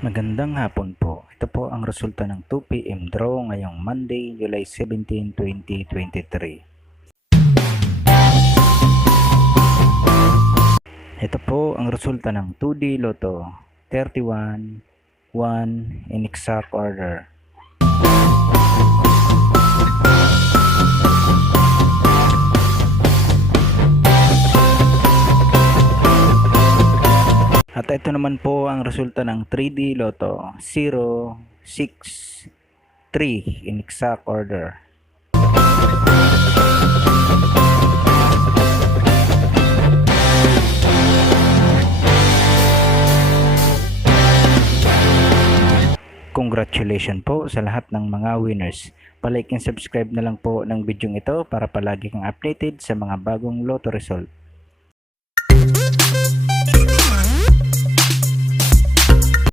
Magandang hapon po. Ito po ang resulta ng 2 PM draw ngayong Monday, July 17, 2023. Ito po ang resulta ng 2D Lotto 31, 1 in exact order. At ito naman po ang resulta ng 3D Lotto 0, 6, 3 in exact order. Congratulations po sa lahat ng mga winners. Palike and subscribe na lang po ng video ito para palagi kang updated sa mga bagong lotto result.